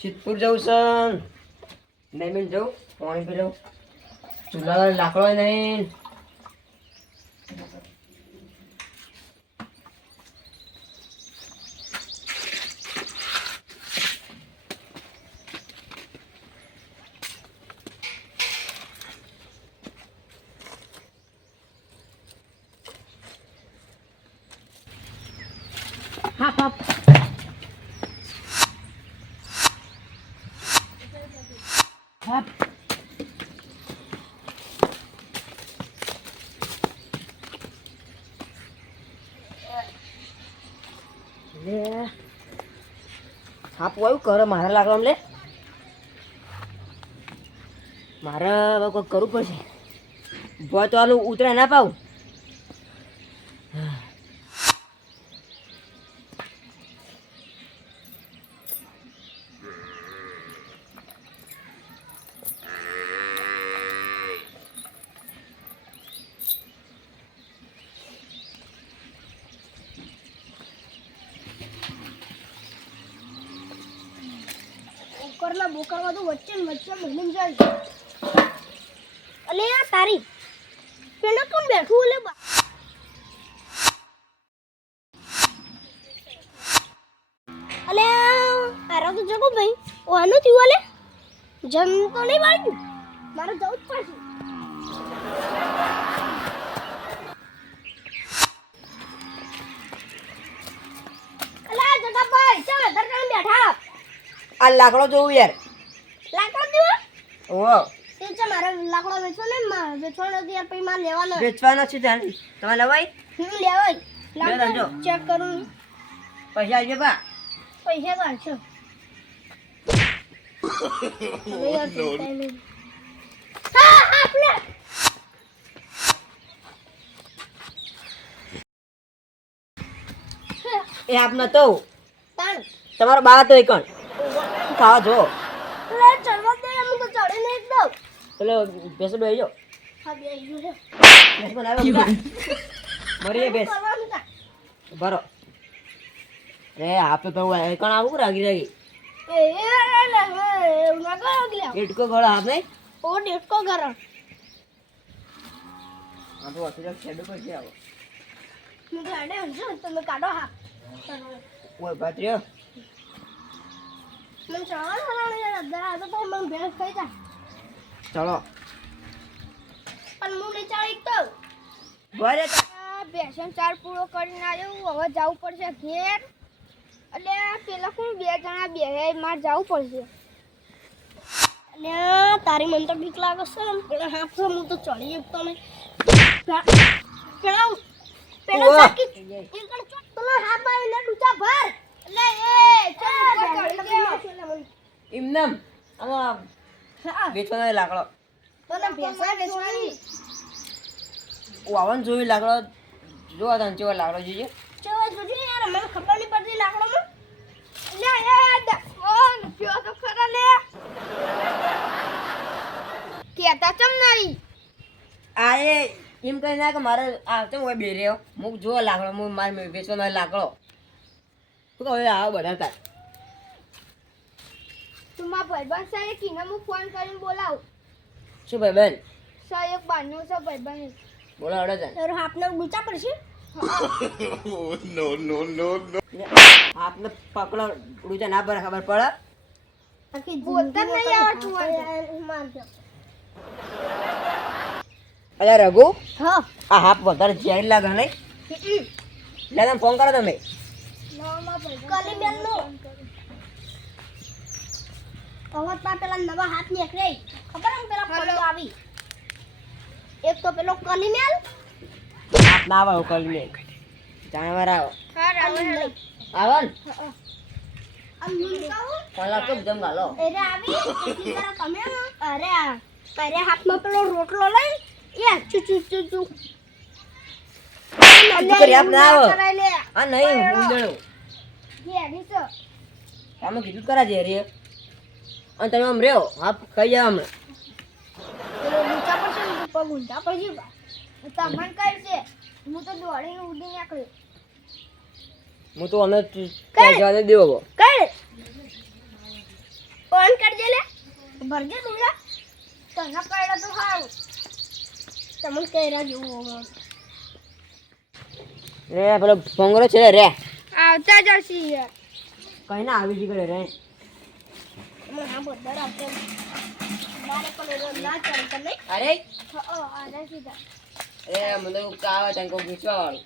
સિદ્ધપુર જવું છે. 2 મિનિટ જવું પાણી પી લઉં. ચૂલા લાકડો નહીં. હા હા હા હા પોયું કરે મારા લાકડા લે. મારે હવે કોઈ કરવું પડશે. ભોય તો આલું ઉતરા ના પાવું. બોકરના બોકરમાં તો વચ્ચે મહિને જાય. અલે આ તારી પેલો કોણ બેઠું ઓલે અલે આરો તો જગો ભાઈ ઓનું થયું ઓલે જમ તો નહીં વાળ્યું. મારે જવું જ પડશે. અલે જગા ભાઈ ચાલ ધરકામ બેઠા. આ લાકડો જોવું યાર. લાકડો દેવો ઓ તે છે મારે લાકડો વેચવાનો યાર પછી મારે લેવાનો. વેચવાનો છે જાણ તમે લવાય લેવાય લે લાકડો જો. ચેક કરું. પૈસા આવજો બા. પૈસા તો આલશો. હવે યાર ચિંતા નહીં. હા આપણે એ આપનો તો તાણ તમારો બા તો એકણ ખાવા જો. લે ચડવા દે હું તો ચડે નહીં એકદમ. પેલો બેસો બેજો. હા બે ગયું છે. બેસ બનાવ્યો બા. મરીએ બેસ કરવાનું તા. બરો. રે આપે તો એકણ આવું રાગી રાગી. એ લે ના કરો ગયા. ઇટકો ગળો હાથ નહીં. ઓ ડેટકો કરો. આ તો અસલ છેડો પર છે આવો. હું તો આડે હંજો તમે કાઢો હા. ઓય પાત્રીઓ મને ચાવલ હરાણી યાર દરા તો મને ભેંસ ખાઈ જા. ચલો પણ હું નહીં ચાળી તો બોલે બેસન ચાર પૂરો કરીને આવ્યો. હવે જવું પડશે ઘેર. એટલે પેલા કોણ 2 જણા બે માર જવું પડશે. અને તારી મને તો બીક લાગે છે. પેલા હાફ છે હું તો ચડી શકતો નહીં. પેલા પેલા સાકી એકણ ચોટ પેલા હાફ આવીને ડૂચા ભર. એટલે એ ચાલ એમનમ આમાં વેચવાનો લાકડો તને ભેંસા વેચવાની વાવન જોયું લાકડો જો તને ચેવો લાકડો જોઈએ. ચલો જોજો યાર મને ખબર નહીં પડતી લાકડામાં. લે એ ઓન પીવા તો ખરા લે કેતા ચમ નહીં. આ એ એમ કહી ના કે મારે આ ચમ હોય બે રહ્યો મુક જો લાકડો હું મારે વેચવાનો લાકડો તું તો હવે આવો બધા તાર. તું મારા ભાઈબંધ છે કીને હું ફોન કરીને બોલાવું. શું ભાઈ બેન સાહેબ બાન્યો છે ભાઈબંધ. બોલો હડો જાન. તારો હાથને ડૂચા પડશે. આપને પકડો ઉડુજા ના પર ખબર પડે. આખી બોલતા નહીં આવડતું મારજો. અરે રઘુ હા આ હાફ વધારે ઝેર લાગે નહીં. લે તમે ફોન કરો તમે. કલીબેન નો અવતમાં પેલા નવા હાથ નીકળે ખબર ને પેલા ફોટો આવી. એક તો પેલો કલીમેલ હાથ ના આવે કરી લે જાણવાર આવો આવો ને ફોન લાગતો જમ ગાલો. અરે આવી એટલી વાર તમે અરે અરે હાથમાં પેલો રોટલો લઈ એ ચુ ચુ ચુ ચુ કરી આપ ના આવો. કરાઈ લે આ નહીં ઉંદણું એ ડી તો તમે કીધું કરા જે રે અને તમે આમ રહ્યો હાફ ખાઈ જાવ હમણાં. પેલો ઊંચા પડશે ને પગ ઊંચા પડશે બા તમને કઈ છે હું તો દોડીને ઉડી નીકળ્યો. હું તો અમે જવા દે દેવો કઈ ઓન કરજે લે ભરજે તુમરા તને કઈડા તો સારું તમને કઈરા જેવું હોવું રે પેલો ભોંગરો છે રે આવતા જશી યાર કઈ ના આવી જી કરે રે મને આ બધા રાખે મારે પણ ના ચાલ તમે અરે આને સીધા એ મને કાવા તને કો પૂછવાળ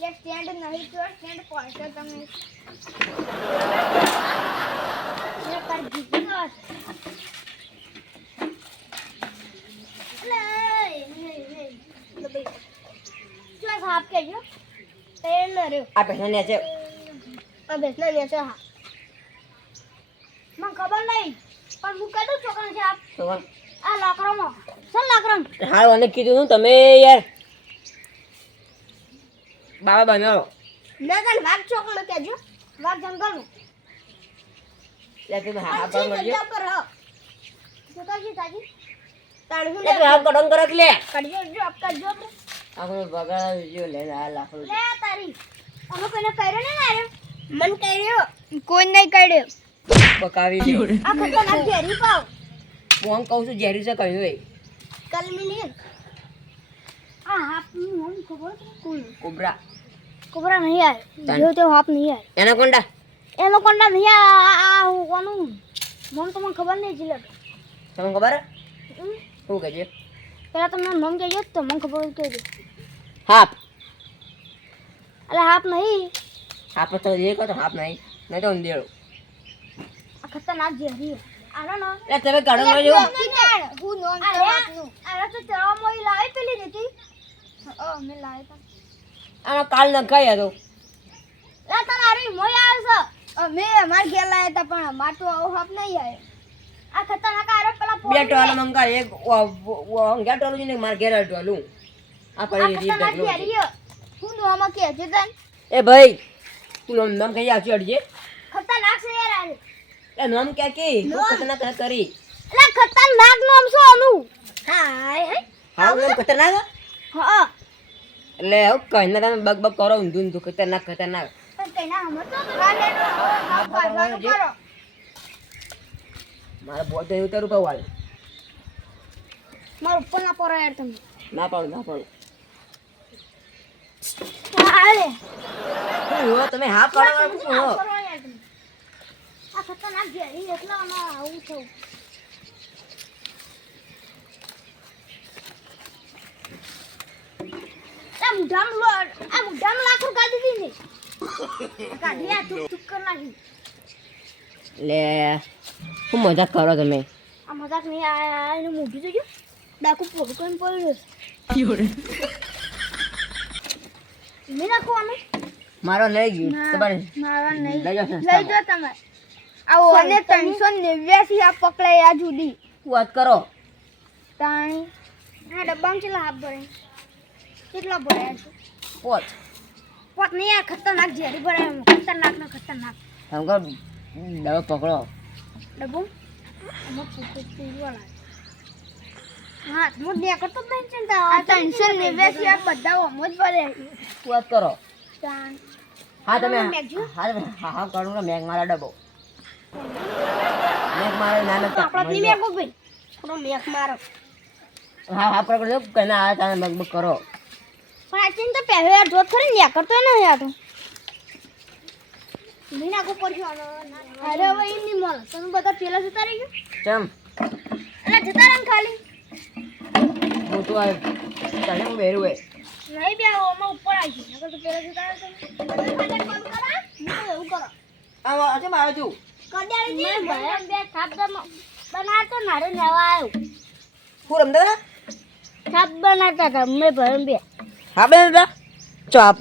એક સ્ટેન્ડ નહીં તો સ્ટેન્ડ પહોંચો તમે ये कर दीजिए जो आप के जो तेल रे આ પૈસા ને છે अब इसने ले से हां મને ખબર નહીં પણ હું કદું છોકરા છે આપ તો આ લાકડામાં સર લાકડમ હાલ મને કીધું તું તમે યાર બાબા બનાવો ના તને વાઘ છોકરા કેજો વાઘ જંગલમાં લે તમે હા પર મળજો પર હો જોતાજી તાજી તાણ હું લે તું હાફ કડન કરક લે કરજો જો આપકા જો આપણે બગાડા વિડિયો લે આ લાખો લે તારી અમે કોઈને કર્યો ને મારે મન કર્યો કોઈ નહીં કર્યો બકાવી દે આ ખતરનાક ઘેરી પાવ હું કહું છું જેરી છે કહ્યું એ કલમિલી આ હાફ નું હોમ ખબર કોણ કોબરા કોબરા નહીં આય જો તો હાફ નહીં આય એનાકોન્ડા એનો કોંડા નહીં આ હું કોનું મન તો મને ખબર નહીં જીલે તમને ખબર શું કહેજે પેલા તમને નામ કહેજો તો મને ખબર કહી દે હાફ અરે હાફ નહીં હાફ તો એક હતો હાફ નહીં તો અંધેરો આ ખતરનાક ઘેરી આનો ના લે તમે કડન કરજો હું નોન હાફનું અરે તો ચવા મોઈ લાવી પેલી દીધી મેં લાવી તા આનો કાલ ન ખાઈ હતો લા તારી મોઈ આવે છે મેં અમાર ઘેર લાયા હતા પણ અમાર તો આવો હાફ નહીં આવે આ ખતરનાક આરે પેલા બે ટોલ મંગા એક અંગા ટોલ ને માર ઘેર ટોલું આ પડી રીત ઢગલો હું નોમાં કે છે તન એ ભાઈ તું નામ કઈ આવશે અડજે ખતરનાક છે યાર આ એ નામ કે ખતરનાક કરી લા ખતરનાક નામ છે આનું હાય હા નામ ખતરનાક હા એટલે હું કહીને તમે બગ બગ કરો ઊંધું ઊંધું ખતરનાક ખતરનાક પણ કઈના હમર તો ગાલેનો હાફ પાડવાનું કરો મારે બોલ તો ઉતારું પવાલ માર ઉપર ના પડો યાર તમે ના પાડું આલે શું હો તમે હા પાડો શું હો આ ખતરનાક ઘેરી એટલા ના આવું થયું આ મુઢામાં લાખો કાઢી દીધી કાઢી આ તું કર નાખી લે શું મજાક કરો તમે આ મજાક નહીં આ એનું મોઢું જોજો ડાકુ પોડું કરીને પડ્યો મેં નાખવાનું મારો લઈ ગયું તમારે મારા નહીં લઈ જાઓ લઈ જો તમે આવો અને 389 આ પકડાય આ જુદી વાત કરો તાણી આ ડબ્બામાં કેટલા હાફ ભરે કેટલા ભર્યા છે પોચ પોત નહીં આ ખતરનાક ઝેરી ભરાય ખતરનાક ના ખતરનાક તમે કહો દવા પકડો ડબ્બો અમુક પીવાલા હા હું દે કરતો બેન ચિંતા આ 389 આ બધા ઓમો જ ભરે વાત કરો તાણ હા તમે મેઘજો? હા કરું ને મેઘ મારા ડબ્બો મેઘ મારે નાનો આપણા ની મેકો ભાઈ થોડો મેક મારો હા પકડજો કને આ તમે મગ મગ કરો પણ આ ચિંતા પહેલે યાર જોત ખરી ને કરતો ને યાર તો મીના કો પડ્યો અરે હવે ઈ ની મળ તમે બધા પેલા જતા રહી ગયો ચમ એટલે જતા રહે ખાલી હું તો આ તને હું બેરું હે નહીં બે ઓમાં ઉપર આવી ગયો નકર તો પેલા જતા રહે તમે કામ કરા હું એવું કરો આ અચે મારો છું કડાળી દી ભાઈ બે થાપ બનાતો નારે નવા આવ્યો હું રમતા હતા થાપ બનાતા હતા મેં ભાઈ બે હા બે બેટા ચાપ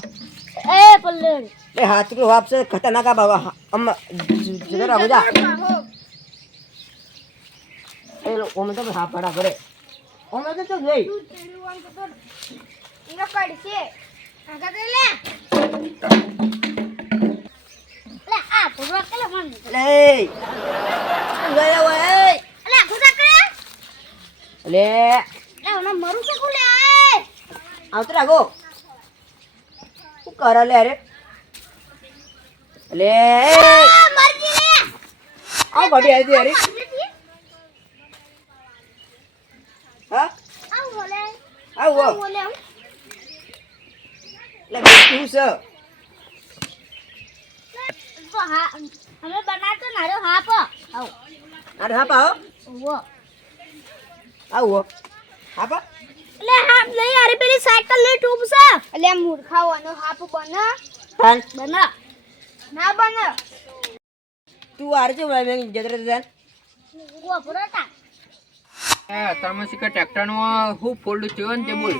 એ પલ્લે એ હાથ કે વાપ से खतरनाक आ बाबा हम जगह रागो जा ए लो ओमे तो हाथ पड़ा करे ओमे तो गई ઈનો કાઢ છે આગા દે લે લે આ ભગવા કેલા ફોન ले गया ओए લે ખુદા કરે ले લે ઓનો મરું છે કોલે આય આવતો રાગો હું કરા લે અરે ले મરજી લે ભાભી આવી હતી યારી હા આવું બોલે આવો બોલે એટલે બેઠું છે તો હા અમે બનાવતો નારો હાપ આવ અરે હા પાઓ વો આવો હા પા એટલે હાપ નહીં અરે પેલી સાયકલ ની ટ્યુબ છે એટલે મૂર્ખાઓનો હાપ બને હા બને ના બને તું આરે છે મેં જતરે જાન વો પરોટા હા તમે શીખર ટ્રેક્ટર નો હું ફોલ્ડ થયો ને તે બોલ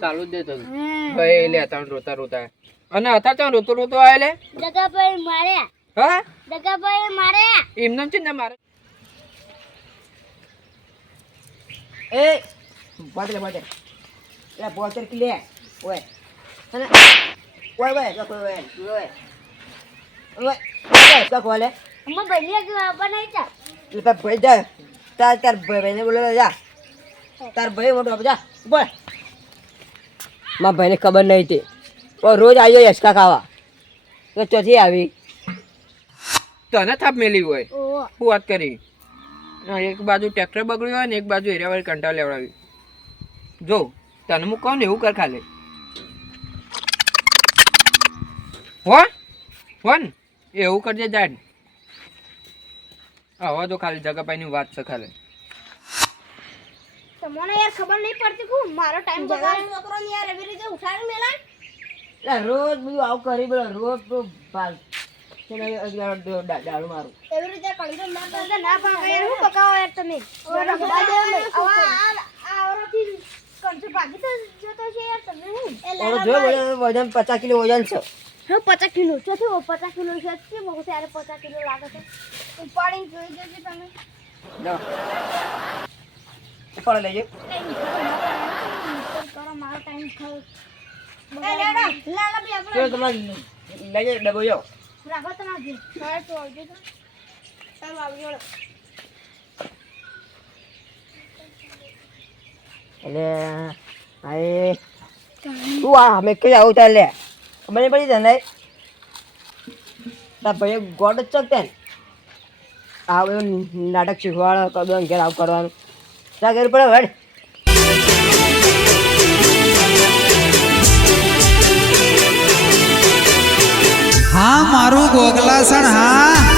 ચાલુ જ દેતો ભાઈ લે તમે રોતા રોતા અને હતા તો રોતો રોતો આવે લે દગાભાઈ મારે હા દગાભાઈ મારે એમને છે ને મારે એ બોતલે એટલે બોતર કે લે ઓય અને ઓય તો કોઈ ઓય તો કોલે અમે ભાઈ બનાવી તા એટલે તાર ભાઈ જા તાર ભાઈને બોલે જા તાર ભાઈ મોટો જા બોલ મારા ભાઈને ખબર નહીં તે રોજ આવ્યો યશકા ખાવા તો ચોથી આવી તને થાપ મેલી હોય ઓહો શું વાત કરી એક બાજુ ટ્રેક્ટર બગડ્યું હોય ને એક બાજુ એરિયાવાળી કંટાળ લેવડાવી જો તને હું કહું ને એવું કર ખાલી હો ને એવું કરજે જાય આવા તો ખાલી જગાભાઈની વાત છે ખાલી તમને યાર ખબર નહીં પડતી કે મારો ટાઈમ બગાડે છોકરો ને યાર એવી રીતે ઉઠાડી મેલા એટલે રોજ બધું આવું કરી બોલો રોજ તો ભાગ દારૂ મારું એવી રીતે કંટ્રોલ ના કરતા ના ભાગે યાર હું પકાવો યાર તમે આવરાથી કંટ્રોલ ભાગી તો જતો છે યાર તમે હું જો વજન 50 કિલો વજન છે હા 50 કિલો છે તો 50 કિલો છે કે મોકો ત્યારે 50 કિલો લાગે છે ઉપાડીને જોઈ જજો તમે લો ઉપર લેજો કરો મારો ટાઈમ ખાવ લાલા બી તો તમારે લઈ ડબો જો રાખો તમારે સાહેબ તો આવજો તો સાહેબ આવજો એટલે આય તું આ અમે કઈ આવું તાર લે મને પડી તને તાર ભાઈ ગોડ જ ચકતે આ બધું નાટક શીખવાડો કદો ઘેર આવું કરવાનું ત્યાં ઘેર પડે વડ હા મારું ગોગલાસણ હા